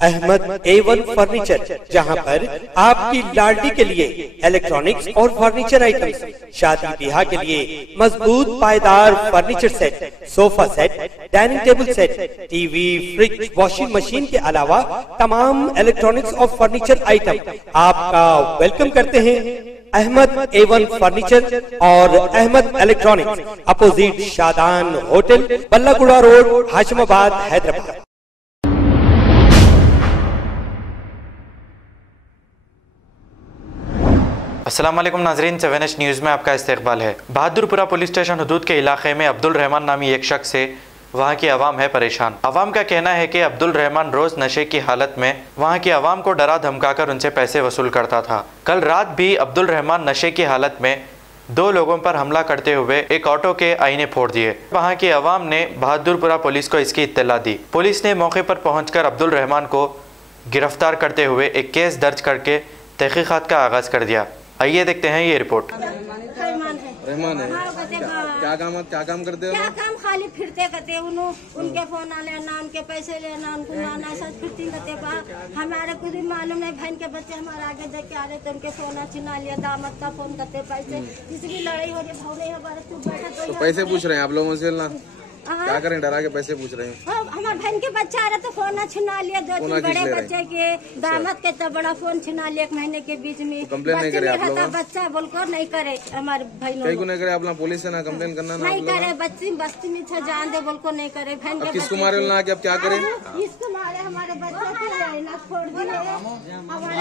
Ahmad A1 furniture, जहां पर आपकी लाडली के लिए इलेक्ट्रॉनिक्स और फर्नीचर आइटम्स, शादी ब्याह के लिए मजबूत पायदार furniture set, sofa set, dining table set, TV, fridge, washing machine के अलावा तमाम इलेक्ट्रॉनिक्स और फर्नीचर आइटम आपका वेलकम करते हैं। अहमद A1 फर्नीचर और Ahmed electronics, opposite Shadan hotel, Ballaguda road, Hashimabad, Hyderabad. अस्सलाम वालेकुम नाजरीन, 7H न्यूज़ में आपका इस्तकबाल है। बहादुरपुरा पुलिस स्टेशन हदूद के इलाके में अब्दुल रहमान नामी एक शख्स से वहाँ की आवाम है परेशान। आवाम का कहना है कि अब्दुल रहमान रोज़ नशे की हालत में वहाँ की आवाम को डरा धमकाकर उनसे पैसे वसूल करता था। कल रात भी अब्दुल रहमान नशे की हालत में 2 लोगों पर हमला करते हुए एक ऑटो के आईने फोड़ दिए। वहाँ की आवाम ने बहादुरपुरा पुलिस को इसकी इत्तला दी। पुलिस ने मौके पर पहुँचकर अब्दुल रहमान को गिरफ्तार करते हुए एक केस दर्ज करके तहकीकात का आगाज कर दिया। आइए देखते हैं ये रिपोर्ट। रहमान है। क्या काम करते हो? क्या काम खाली फिरते करते उनके फोन आने ना, उनके पैसे लेना, उनको लाना, सब फिरती करते। हमारे कुछ भी मालूम नहीं, बहन के बच्चे हमारे आगे देख के आ रहे थे, उनके फोन छिना लिया, दामद का फोन करते पैसे, किसी की लड़ाई हो रही, भाव नहीं हमारे तू बैठे तो पैसे पूछ रहे हैं आप लोगों से ना? क्या करें, डरा के पैसे पूछ रहे हैं? हमारे बहन के बच्चे आ रहे तो फोन छिना लिया, 2-3 बड़े बच्चे के, दामद के तो बड़ा फोन छिना लिया 1 महीने के बीच में। कंप्लेन नहीं करे आप लोग? बच्चा बोलकर नहीं करे हमारे भाई लोग, नहीं करे आप लोग? पुलिस से ना कंप्लेन करना ना? नहीं करे, बस्ती में जान दे बोल को नहीं करे। बहन के किसको मारे ना, अब क्या करें? इसको मारे, हमारे बच्चे छोड़ दिए, हमारे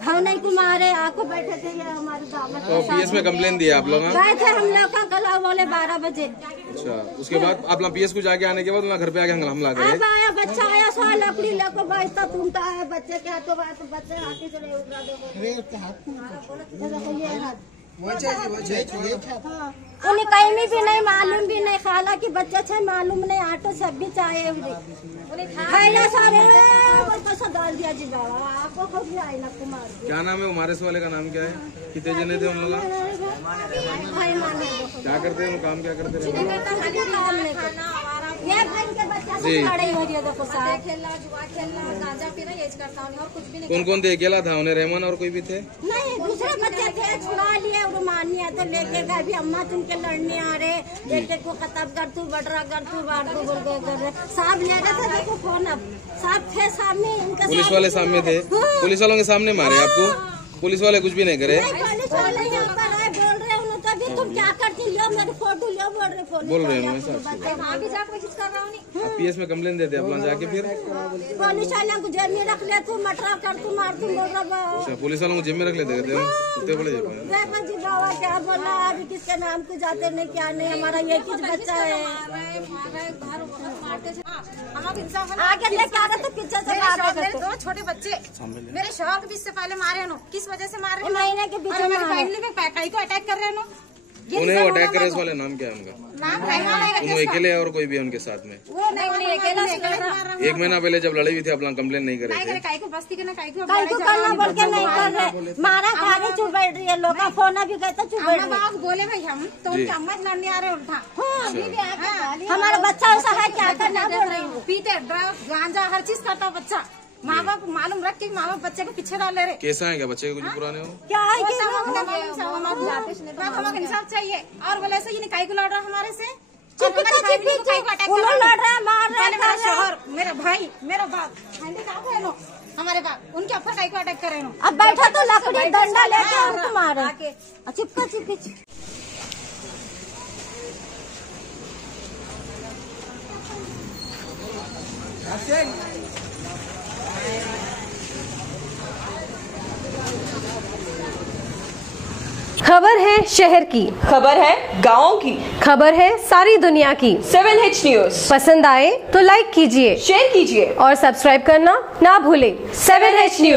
भाव नहीं को मारे, आको बैठे थे हमारे दामद। तो पीएस में कंप्लेन दिया आप लोग? गए थे हम लोग का कल बोले 12 बजे। अच्छा, उसके बाद आप लोग पीएस को जाके आने के बाद घर पे आके हमला करे? आया बच्चा आया, सो लकड़ी लेकर बैठता तुमता है, बच्चे के हाथों बच्चे हाथी से उठा उन्हें कहीं में भी नहीं मालूम भी नहीं, खाला की बच्चा छे मालूम नहीं, ऑटो सब भी चाहे डाल दिया जी बाबा। आपको खुद भी आई ना कुमार। क्या नाम है उमारेस वाले का? नाम क्या है? कितने जने थे उन लोग? क्या करते हैं काम? क्या करते हैं? ये बहन के बच्चा से लड़ाई हो रही है, देखो साहब, खेलना, जुआ खेलना, गांजा पीना, ये करता हूँ और कुछ भी नहीं। कौन दे अकेला था? उन्हें रहमान और कोई भी थे? नहीं, दूसरे बच्चे थे, छुड़ा लिए, रुमानिया तो लेके गए भी, अम्मा तुमके लड़ने आ रहे, बेटे को खत्म कर तू, बटरा कर तू, बाढ़ को बोल कर साहब ले रहे थे, देखो फोन अब साहब थे सामने, इनके पुलिस वाले सामने थे? पुलिस वालों के सामने मारे आपको? पुलिस वाले कुछ भी नहीं करे? पुलिस वाले बोल रहे तुम क्या करती, लो मेरे फोटो लो, बोल रहे हैं वहाँ भी जाकर कुछ कर रहा हूँ। पीएस में कंप्लेन देते आप जाके, फिर पुलिस वालों को जेल में रख ले, तू मटरा कर तू, मार तू, बोल रहा। पुलिस वालों को जेल में रख लेते जी बाबा, क्या बोला अभी किसके नाम को जाते नहीं, क्या नहीं, हमारा ये किस बच्चा है, आगे लेके आ रहे तो पीछे से मार रहे। 2 छोटे बच्चे मेरे शौहर के बीच से पहले मारे नो, किस वजह से मारे? महीने के बीच में फैमिली में पैकाई को अटैक कर रहे नो। उन्हें वो अटैक करे वाले नाम क्या है उनका? नाम रहमान है। उन्हें अकेले और कोई भी उनके साथ में? वो नहीं अकेला। 1 महीना पहले जब लड़ाई हुई थी आप लोग कंप्लेन नहीं करे थे? काई को करना बोल के नहीं कर रहे, मारा खाने चुप बैठ रही है, लोग का फोन भी गए तो चुप बैठ रही। बोले भाई हम तो उनके अम्मा लड़ने आ रहे उल्टा। हमारा बच्चा ऐसा है, क्या करना बोल रही हूँ, पीते ड्रग्स गांजा हर चीज करता बच्चा। माँ बाप मालूम रख के माँ बाप बच्चे को पीछे डाल ले रहे। कैसा है? क्या बच्चे के कुछ पुराने हो? क्या है हमें इंसाफ चाहिए। और बोले ऐसे ये काई को लड़ रहा हमारे से, मेरा शोहर, मेरा भाई, मेरा बाप, हमारे बाप, उनके ऊपर काई को अटैक करे। अब बैठा तो लकड़ी डंडा लेके हमको मारा के चिपका चिपकी। खबर है शहर की, खबर है गाँव की, खबर है सारी दुनिया की। 7H न्यूज़ पसंद आए तो लाइक कीजिए, शेयर कीजिए और सब्सक्राइब करना ना भूलें। 7H news.